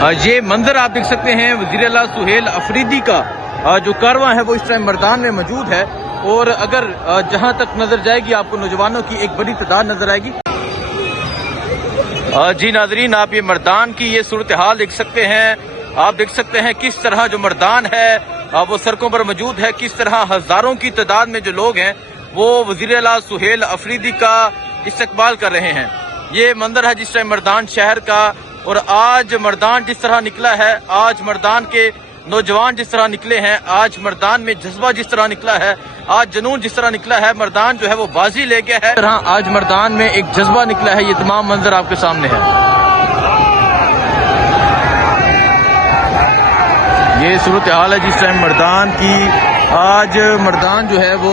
ये मंजर आप देख सकते हैं वज़ीर आला सुहेल अफरीदी का जो कारवां है वो इस टाइम मर्दान में मौजूद है। और अगर जहां तक नजर जाएगी आपको नौजवानों की एक बड़ी तादाद नजर आएगी। जी नाजरीन, आप ये मर्दान की ये सूरत हाल देख सकते हैं। आप देख सकते हैं किस तरह जो मर्दान है वो सड़कों पर मौजूद है, किस तरह हजारों की तादाद में जो लोग हैं वो वज़ीर आला सुहेल अफरीदी का इस्तकबाल कर रहे हैं। ये मंजर है जिस टाइम मर्दान शहर का। और आज मर्दान जिस तरह निकला है, आज मर्दान के नौजवान जिस तरह निकले हैं, आज मर्दान में जज्बा जिस तरह निकला है, आज जुनून जिस तरह निकला है, मर्दान जो है वो बाजी ले गया है। तरह आज मर्दान में एक जज्बा निकला है। ये तमाम मंजर आपके सामने है। ये सूरत हाल है जिस टाइम मर्दान की। आज मर्दान जो है वो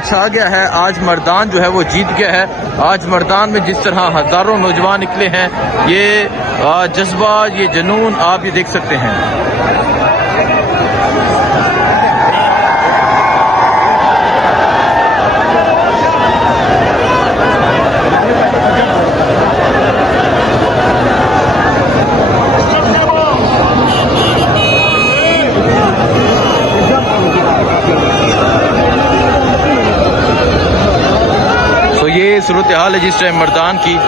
छा गया है, आज मर्दान जो है वो जीत गया है। आज मर्दान में जिस तरह हजारों नौजवान निकले हैं, ये जज्बा, ये जुनून आप ये देख सकते हैं। ये सूरत हाल है जिस टाइम मर्दान की।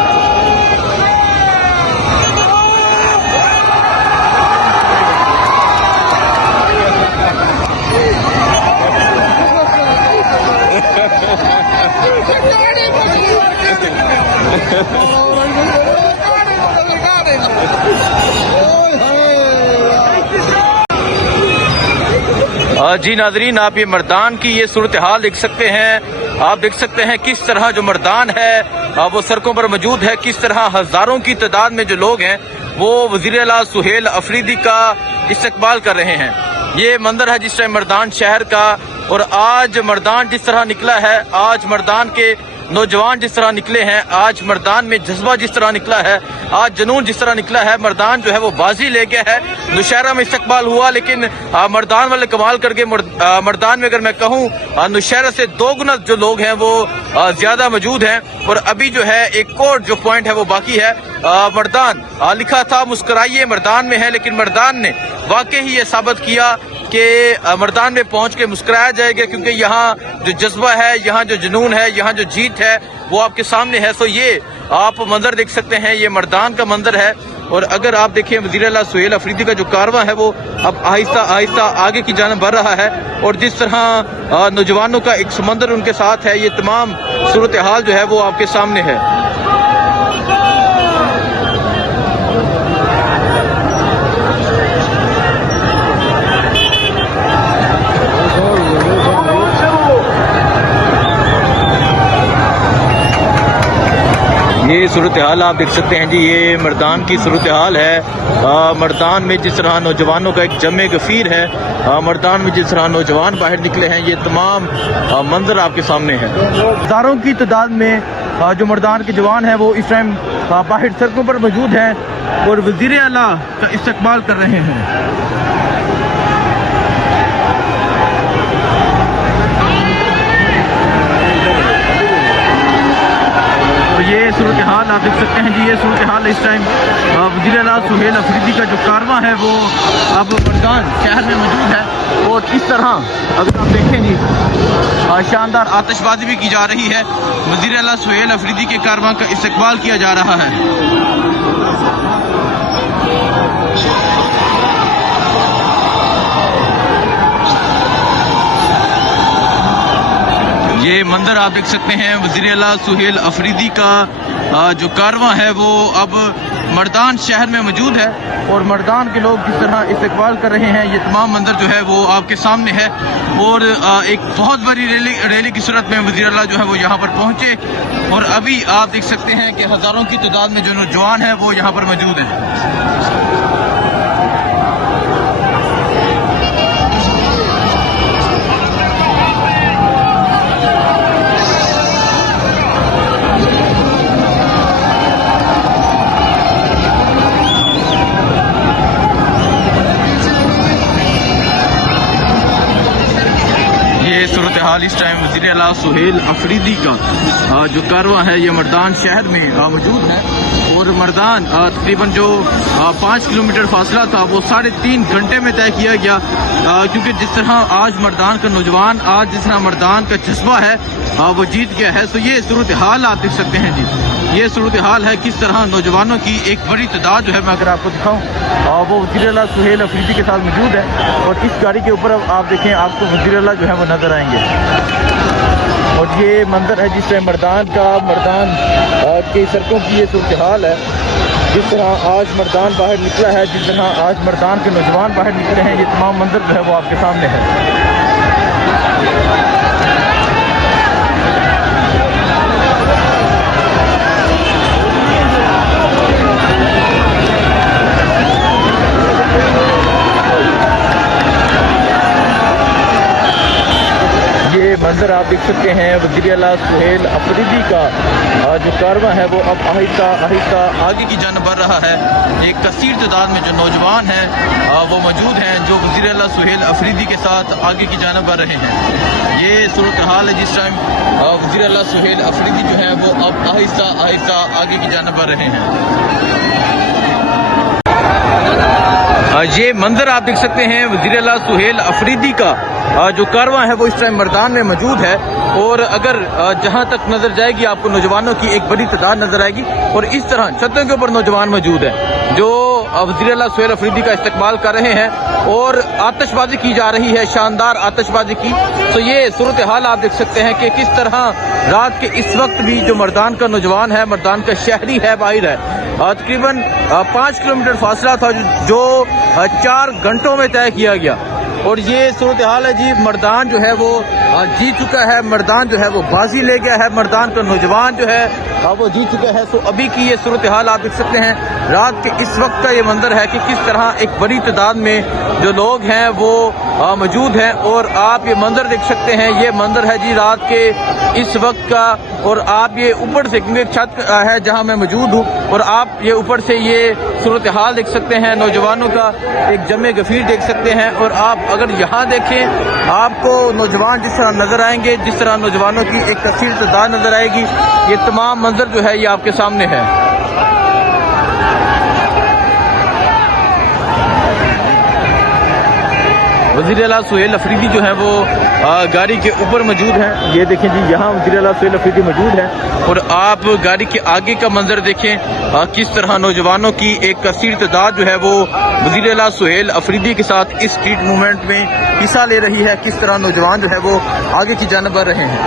जी नाजरीन, आप ये मर्दान की ये सूरत हाल देख सकते हैं। आप देख सकते हैं किस तरह जो मर्दान है वो सड़कों पर मौजूद है, किस तरह हजारों की तादाद में जो लोग हैं वो वज़ीर आला सुहेल अफरीदी का इस्तकबाल कर रहे हैं। ये मंजर है जिस टाइम मर्दान शहर का। और आज मर्दान जिस तरह निकला है, आज मर्दान के नौजवान जिस तरह निकले हैं, आज मर्दान में जज्बा जिस तरह निकला है, आज जुनून जिस तरह निकला है, मर्दान जो है वो बाजी ले गया है। नौशहरा में इस्तकबाल हुआ, लेकिन मर्दान वाले कमाल करके मर्दान में अगर मैं कहूँ नौशहरा से 2 गुना जो लोग हैं वो ज्यादा मौजूद हैं। और अभी जो है एक और जो पॉइंट है वो बाकी है। मर्दान लिखा था मुस्कुराइए मर्दान में है, लेकिन मर्दान ने वाकई ही ये साबित किया कि मर्दान में पहुंच के मुस्कुराया जाएगा, क्योंकि यहाँ जो जज्बा है, यहाँ जो जुनून है, यहाँ जो जीत है वो आपके सामने है। सो ये आप मंजर देख सकते हैं, ये मर्दान का मंजर है। और अगर आप देखें वज़ीर आला सुहेल अफरीदी का जो कारवां है वो अब आहिस्ता आहिस्ता आगे की जानिब बढ़ रहा है। और जिस तरह नौजवानों का एक समंदर उनके साथ है, ये तमाम सूरत हाल जो है वो आपके सामने है। ये सूरत हाल आप देख सकते हैं जी, ये मर्दान की सूरत हाल है। मर्दान में जिस तरह नौजवानों का एक जमे गफीर है, मर्दान में जिस तरह नौजवान बाहर निकले हैं, ये तमाम मंजर आपके सामने है। हजारों की तादाद में जो मर्दान के जवान हैं वो इस टाइम बाहर सड़कों पर मौजूद हैं और वज़ीर आला का इस्तकबाल कर रहे हैं। ये सूरत हाल आप देख सकते हैं जी, ये सूरत हाल इस टाइम वज़ीर आला सुहेल अफरीदी का जो कारवां है वो अब मर्दान शहर में मौजूद है। और इस तरह अगर आप देखें जी, शानदार आतिशबाजी भी की जा रही है। वज़ीर आला सुहेल अफरीदी के कारवां का इस्तकबाल किया जा रहा है। ये मंजर आप देख सकते हैं वज़ीर आला सुहेल अफरीदी का जो कारवां है वो अब मर्दान शहर में मौजूद है। और मर्दान के लोग जिस तरह इस्तकबाल कर रहे हैं, ये तमाम मंजर जो है वो आपके सामने है। और एक बहुत बड़ी रैली की सूरत में वज़ीर आला जो है वो यहाँ पर पहुँचे। और अभी आप देख सकते हैं कि हज़ारों की तादाद में जो नौजवान है वो यहाँ पर मौजूद हैं। सूरत हाल इस टाइम वज़ीर आला सुहेल अफरीदी का जो कारवां है ये मर्दान शहर में मौजूद है। और मर्दान तकरीबन जो 5 किलोमीटर फासला था वो 3.5 घंटे में तय किया गया, क्योंकि जिस तरह आज मर्दान का नौजवान, आज जिस तरह मर्दान का जज्बा है वो जीत गया है। तो ये सूरत हाल आप देख सकते हैं जी, ये सूरत हाल है किस तरह नौजवानों की एक बड़ी तादाद जो है, मैं अगर आपको दिखाऊं वो वज़ीर-ए-आला सुहेल अफरीदी के साथ मौजूद है। और इस गाड़ी के ऊपर आप देखें, आपको वज़ीर-ए-आला जो है वो नजर आएंगे। और ये मंजर है जिस टाइम मर्दान की सड़कों की ये सूरत हाल है, जिस तरह आज मर्दान बाहर निकला है, जिस तरह आज मर्दान के नौजवान बाहर निकले हैं, ये तमाम मंजर जो है वो आपके सामने है। मंजर आप देख सकते हैं वज़ीर-ए-आला सुहेल अफरीदी का जो कारवां है वो अब आहिस्ता आहिस्ता आगे की जानिब बढ़ रहा है। एक कसीर तादाद में जो नौजवान हैं वो मौजूद हैं, जो वज़ीर-ए-आला सुहेल अफरीदी के साथ आगे की जानिब बढ़ रहे हैं। ये सूरत हाल है जिस टाइम वज़ीर-ए-आला सुहेल अफरीदी जो है वो अब आहिस्ता आहिस्ता आगे की जानिब बढ़ रहे हैं। ये मंजर आप देख सकते हैं वज़ीर-ए-आला सुहेल अफरीदी का जो कारवां है वो इस टाइम मर्दान में मौजूद है। और अगर जहां तक नजर जाएगी आपको नौजवानों की एक बड़ी तादाद नजर आएगी। और इस तरह छतों के ऊपर नौजवान मौजूद है जो वज़ीर-ए-आला सुहेल अफरीदी का इस्तकबाल कर रहे हैं और आतिशबाजी की जा रही है, शानदार आतिशबाजी की। तो ये सूरत हाल आप देख सकते हैं कि किस तरह रात के इस वक्त भी जो मर्दान का नौजवान है, मर्दान का शहरी है, बाहर है। तकरीबन 5 किलोमीटर फासला था जो 4 घंटों में तय किया गया। और ये सूरत हाल है जी, मर्दान जो है वो जीत चुका है, मर्दान जो है वो बाजी ले गया है, मर्दान का नौजवान जो है वो जीत चुका है। तो अभी की ये सूरत हाल आप देख सकते हैं, रात के इस वक्त का ये मंजर है कि किस तरह एक बड़ी तादाद में जो लोग हैं वो मौजूद हैं। और आप ये मंजर देख सकते हैं, ये मंजर है जी रात के इस वक्त का। और आप ये ऊपर से, क्योंकि छत है जहां मैं मौजूद हूं, और आप ये ऊपर से ये सूरत हाल देख सकते हैं, नौजवानों का एक जमे गफीर देख सकते हैं। और आप अगर यहाँ देखें, आपको नौजवान जिस तरह नजर आएंगे, जिस तरह नौजवानों की एक कसीर तादाद नजर आएगी, ये तमाम मंजर जो है ये आपके सामने है। वज़ीर-ए-आला सुहेल अफरीदी जो है वो गाड़ी के ऊपर मौजूद हैं। ये देखें जी, यहाँ वज़ीर-ए-आला सुहेल अफरीदी मौजूद हैं। और आप गाड़ी के आगे का मंजर देखें, किस तरह नौजवानों की एक कसीर तादाद जो है वो वज़ीर-ए-आला सुहेल अफरीदी के साथ इस स्ट्रीट मूवमेंट में हिस्सा ले रही है। किस तरह नौजवान जो है वो आगे की जानिब बढ़ रहे हैं।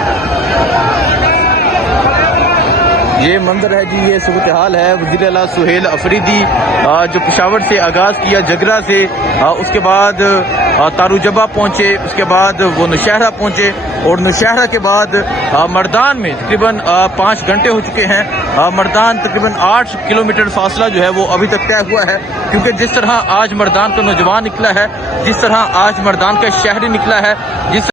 ये मंजर है जी, ये सूरत हाल है वज़ीर-ए-आला सुहेल अफरीदी जो पेशावर से आगाज़ किया, जगरा से, उसके बाद तारुजबा पहुँचे, उसके बाद वो नौशहरा पहुँचे, और नौशहरा के बाद मर्दान में तकरीबन 5 घंटे हो चुके हैं। मर्दान तकरीबन 8 किलोमीटर फासला जो है वो अभी तक तय हुआ है, क्योंकि जिस तरह आज मर्दान का नौजवान निकला है, जिस तरह आज मर्दान का शहरी निकला है, जिस